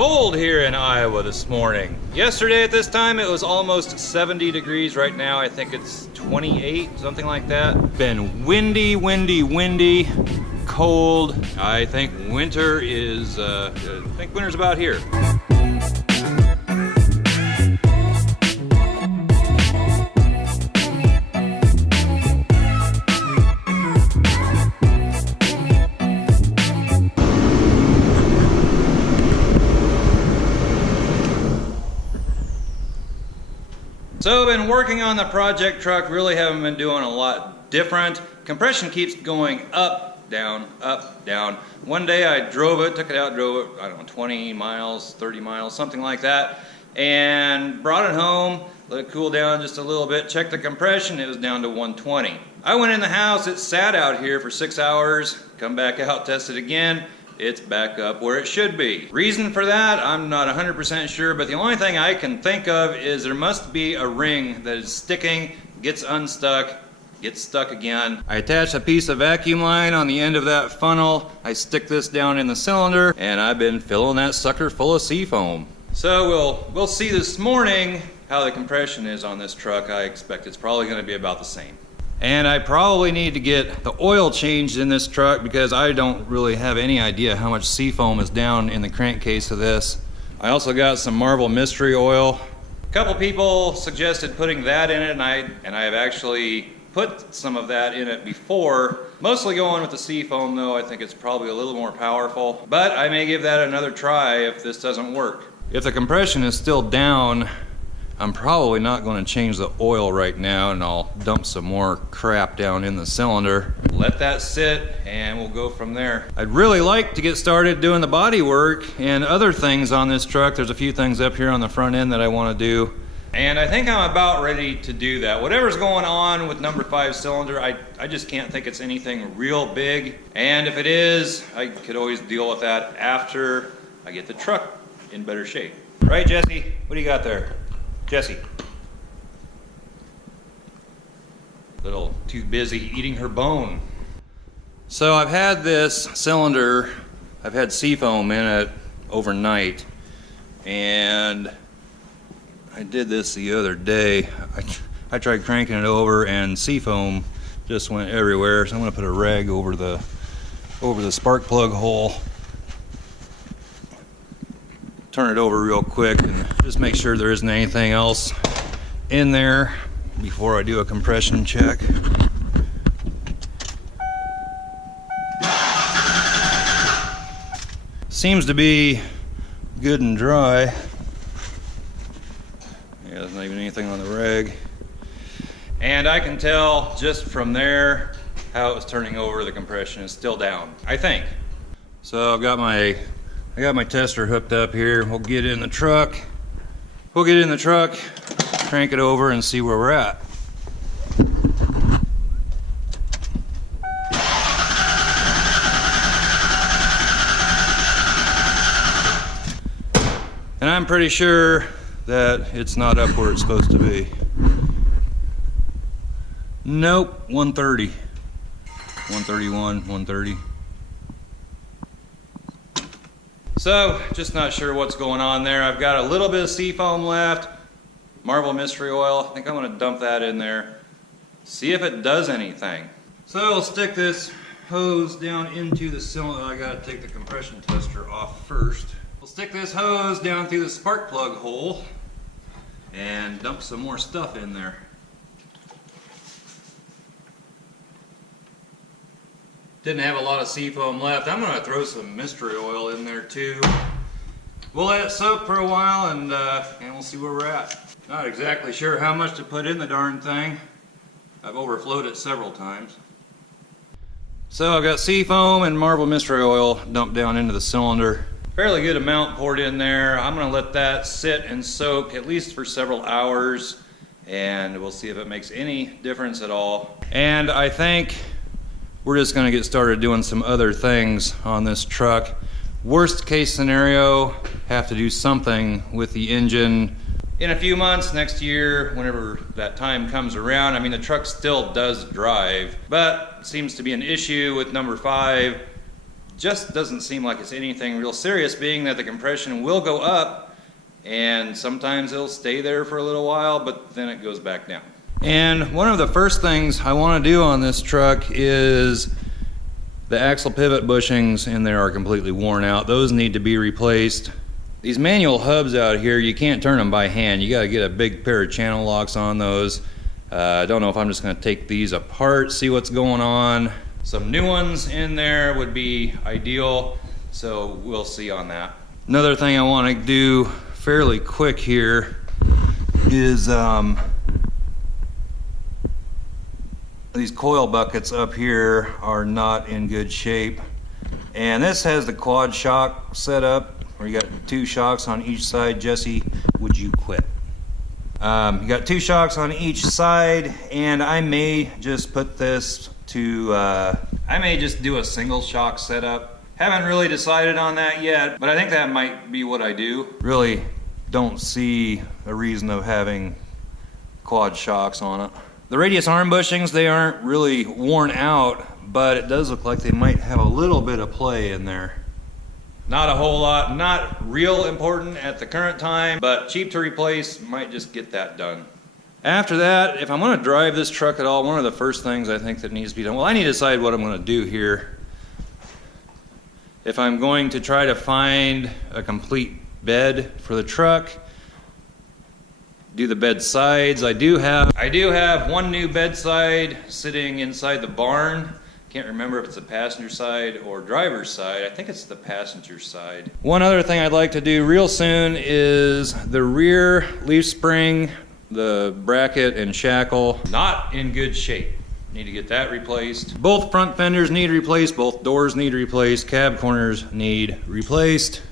cold here in Iowa this morning. Yesterday at this time it was almost 70 degrees. Right now I think it's 28, something like that. Been windy, cold. I think winter is, winter's about here. So I've been working on the project truck, really haven't been doing a lot different. Compression keeps going up, down, up, down. One day I drove it, took it out, drove it, I don't know, 20 miles, 30 miles, something like that, and brought it home, let it cool down just a little bit, checked the compression, it was down to 120. I went in the house, it sat out here for 6 hours, come back out, test it again, it's back up where it should be. Reason for that, I'm not 100% sure, but the only thing I can think of is there must be a ring that is sticking, gets unstuck, gets stuck again. I attach a piece of vacuum line on the end of that funnel, I stick this down in the cylinder, and I've been filling that sucker full of seafoam. So we'll see this morning how the compression is on this truck. I expect it's probably going to be about the same. And I probably need to get the oil changed in this truck because I don't really have any idea how much seafoam is down in the crankcase of this. I also got some Marvel Mystery Oil. A couple people suggested putting that in it, and I have actually put some of that in it before. Mostly going with the seafoam though, I think it's probably a little more powerful. But I may give that another try if this doesn't work. If the compression is still down, I'm probably not going to change the oil right now, and I'll dump some more crap down in the cylinder. Let that sit and we'll go from there. I'd really like to get started doing the body work and other things on this truck. There's a few things up here on the front end that I want to do. And I think I'm about ready to do that. Whatever's going on with number 5 cylinder, I just can't think it's anything real big. And if it is, I could always deal with that after I get the truck in better shape. Right, Jesse? What do you got there? Jessie. Little too busy eating her bone. So I've had this cylinder, I've had seafoam in it overnight, and I did this the other day. I tried cranking it over and seafoam just went everywhere, so I'm going to put a rag over the spark plug hole. Turn it over real quick and just make sure there isn't anything else in there before I do a compression check. Seems to be good and dry. Yeah, there's not even anything on the rag. And I can tell just from there how it was turning over. The compression is still down, I think. So I got my tester hooked up here. We'll get in the truck, crank it over and see where we're at. And I'm pretty sure that it's not up where it's supposed to be. Nope, 130. 131, 130. So, just not sure what's going on there. I've got a little bit of seafoam left, Marvel Mystery Oil. I think I'm going to dump that in there, see if it does anything. So I'll stick this hose down into the cylinder. I got to take the compression tester off first. We'll stick this hose down through the spark plug hole and dump some more stuff in there. Didn't have a lot of seafoam left. I'm going to throw some mystery oil in there too. We'll let it soak for a while and we'll see where we're at. Not exactly sure how much to put in the darn thing. I've overflowed it several times. So I've got seafoam and Marvel Mystery Oil dumped down into the cylinder. Fairly good amount poured in there. I'm going to let that sit and soak at least for several hours, and we'll see if it makes any difference at all. And I think we're just going to get started doing some other things on this truck. Worst case scenario, have to do something with the engine in a few months, next year, whenever that time comes around. I mean, the truck still does drive, but seems to be an issue with number 5 just doesn't seem like it's anything real serious, being that the compression will go up and sometimes it'll stay there for a little while, but then it goes back down. And one of the first things I want to do on this truck is the axle pivot bushings in there are completely worn out. Those need to be replaced. These manual hubs out here, you can't turn them by hand. You got to get a big pair of channel locks on those. I don't know if I'm just going to take these apart, see what's going on. Some new ones in there would be ideal, so we'll see on that. Another thing I want to do fairly quick here is these coil buckets up here are not in good shape. And this has the quad shock set up, where you got 2 shocks on each side. Jesse, would you quit? You got 2 shocks on each side, and I may just put this to, I may just do a single shock setup. Haven't really decided on that yet, but I think that might be what I do. Really don't see a reason of having quad shocks on it. The radius arm bushings, they aren't really worn out, but it does look like they might have a little bit of play in there. Not a whole lot, not real important at the current time, but cheap to replace, might just get that done. After that, if I'm going to drive this truck at all, one of the first things I think that needs to be done, well, I need to decide what I'm going to do here. If I'm going to try to find a complete bed for the truck, do the bed sides. I do have one new bed side sitting inside the barn. Can't remember if it's the passenger side or driver's side. I think it's the passenger side. One other thing I'd like to do real soon is the rear leaf spring, the bracket and shackle, not in good shape. Need to get that replaced. Both front fenders need replaced, both doors need replaced, cab corners need replaced.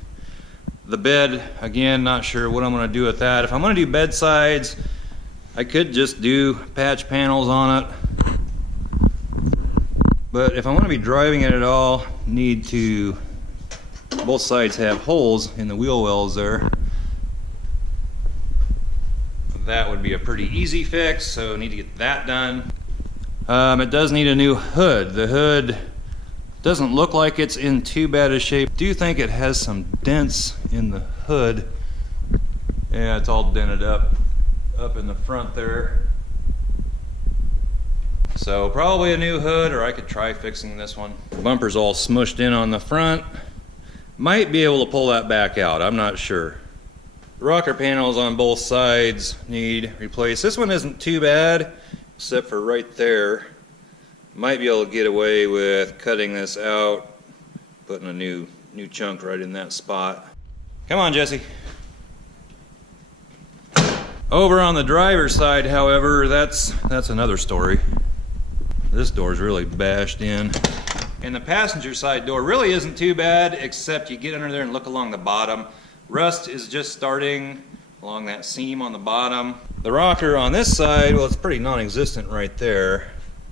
The bed, again, not sure what I'm going to do with that. If I'm going to do bed sides, I could just do patch panels on it. But if I'm going to be driving it at all, need to, both sides have holes in the wheel wells there. That would be a pretty easy fix, so need to get that done. It does need a new hood. The hood doesn't look like it's in too bad a shape. I do think it has some dents in the hood. Yeah, it's all dented up in the front there. So probably a new hood, or I could try fixing this one. The bumper's all smushed in on the front. Might be able to pull that back out, I'm not sure. The rocker panels on both sides need replaced. This one isn't too bad, except for right there. Might be able to get away with cutting this out, putting a new chunk right in that spot. Come on, Jesse. Over on the driver's side, however, that's another story. This door's really bashed in. And the passenger side door really isn't too bad, except you get under there and look along the bottom. Rust is just starting along that seam on the bottom. The rocker on this side, well, it's pretty non-existent right there.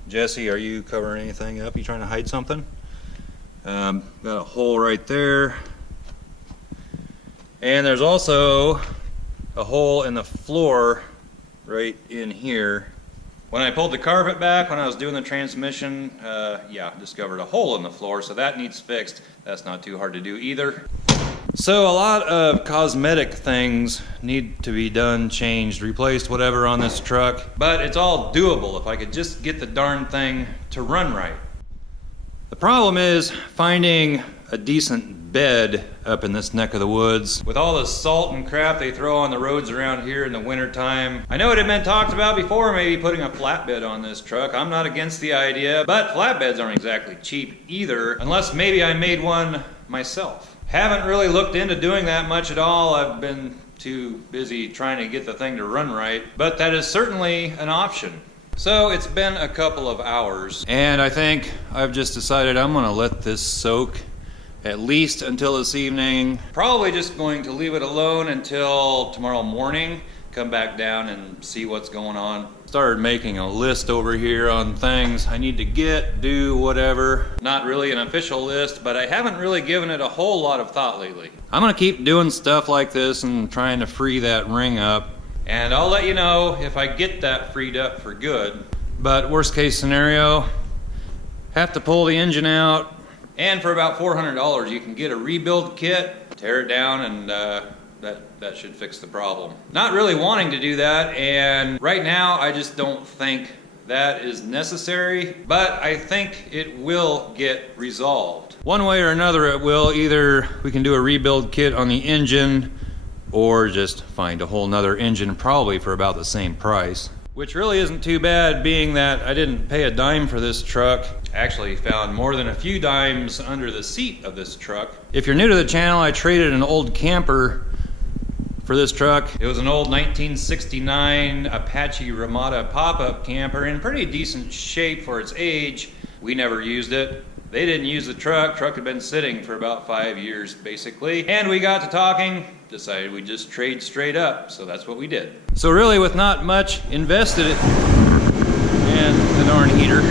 Jesse, are you covering anything up? You trying to hide something? Got a hole right there. And there's also a hole in the floor right in here. When I pulled the carpet back, when I was doing the transmission, discovered a hole in the floor, so that needs fixed. That's not too hard to do either. So a lot of cosmetic things need to be done, changed, replaced, whatever on this truck. But it's all doable if I could just get the darn thing to run right. The problem is finding a decent bed up in this neck of the woods. With all the salt and crap they throw on the roads around here in the wintertime. I know it had been talked about before, maybe putting a flatbed on this truck. I'm not against the idea, but flatbeds aren't exactly cheap either, unless maybe I made one myself. Haven't really looked into doing that much at all. I've been too busy trying to get the thing to run right, but that is certainly an option. So it's been a couple of hours, and I think I've just decided I'm gonna let this soak at least until this evening. Probably just going to leave it alone until tomorrow morning, come back down and see what's going on. Started making a list over here on things I need to get, do, whatever. Not really an official list, but I haven't really given it a whole lot of thought lately. I'm gonna keep doing stuff like this and trying to free that ring up. And I'll let you know if I get that freed up for good. But worst case scenario, have to pull the engine out, And for about $400, you can get a rebuild kit, tear it down, and that should fix the problem. Not really wanting to do that, and right now I just don't think that is necessary, but I think it will get resolved. One way or another it will. Either we can do a rebuild kit on the engine, or just find a whole nother engine, probably for about the same price. Which really isn't too bad, being that I didn't pay a dime for this truck. Actually found more than a few dimes under the seat of this truck. If you're new to the channel, I traded an old camper for this truck. It was an old 1969 Apache Ramada pop-up camper in pretty decent shape for its age. We never used it. They didn't use the truck. Truck had been sitting for about 5 years, basically. And we got to talking, decided we'd just trade straight up, so that's what we did. So really, with not much invested, and the darn heater.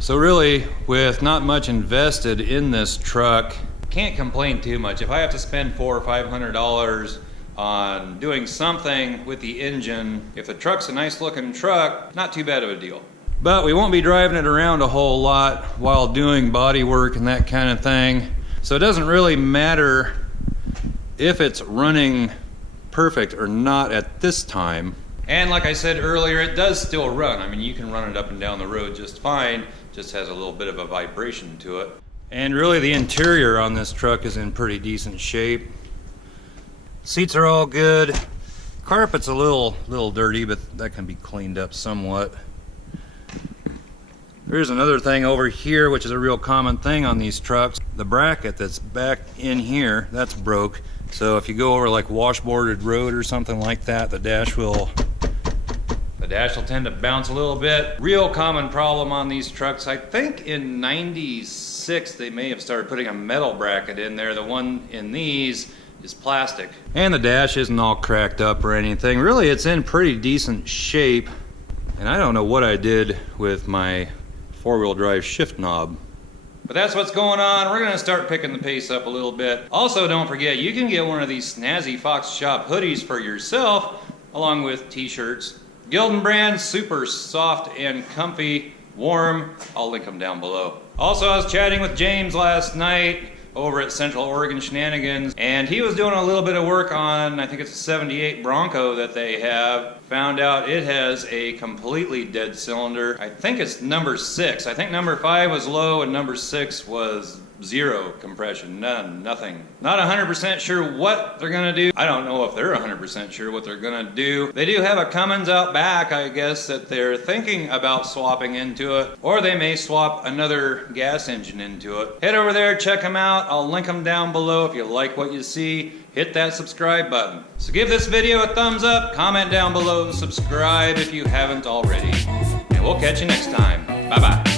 So really, with not much invested in this truck, can't complain too much. If I have to spend $400 or $500 on doing something with the engine, if the truck's a nice looking truck, not too bad of a deal. But we won't be driving it around a whole lot while doing body work and that kind of thing. So it doesn't really matter if it's running perfect or not at this time. And like I said earlier, it does still run. I mean, you can run it up and down the road just fine. Just has a little bit of a vibration to it. And really the interior on this truck is in pretty decent shape. Seats are all good. Carpet's a little dirty, but that can be cleaned up somewhat. There's another thing over here, which is a real common thing on these trucks. The bracket that's back in here, that's broke. So if you go over like washboarded road or something like that, the dash will tend to bounce a little bit. Real common problem on these trucks. I think in '96 they may have started putting a metal bracket in there. The one in these is plastic. And the dash isn't all cracked up or anything. Really, it's in pretty decent shape. And I don't know what I did with my four-wheel drive shift knob. But that's what's going on. We're gonna start picking the pace up a little bit. Also, don't forget, you can get one of these snazzy Fox Shop hoodies for yourself, along with t-shirts. Gildan brand, super soft and comfy, warm. I'll link them down below. Also, I was chatting with James last night over at Central Oregon Shenanigans, and he was doing a little bit of work on, I think it's a 78 Bronco that they have. Found out it has a completely dead cylinder. I think it's number 6. I think number 5 was low and number 6 was 0 compression, none, nothing. Not 100% sure what they're gonna do. I don't know if they're 100% sure what they're gonna do. They do have a Cummins out back, I guess, that they're thinking about swapping into it, or they may swap another gas engine into it. Head over there, check them out. I'll link them down below if you like what you see. Hit that subscribe button. So give this video a thumbs up, comment down below, subscribe if you haven't already, and we'll catch you next time. Bye-bye.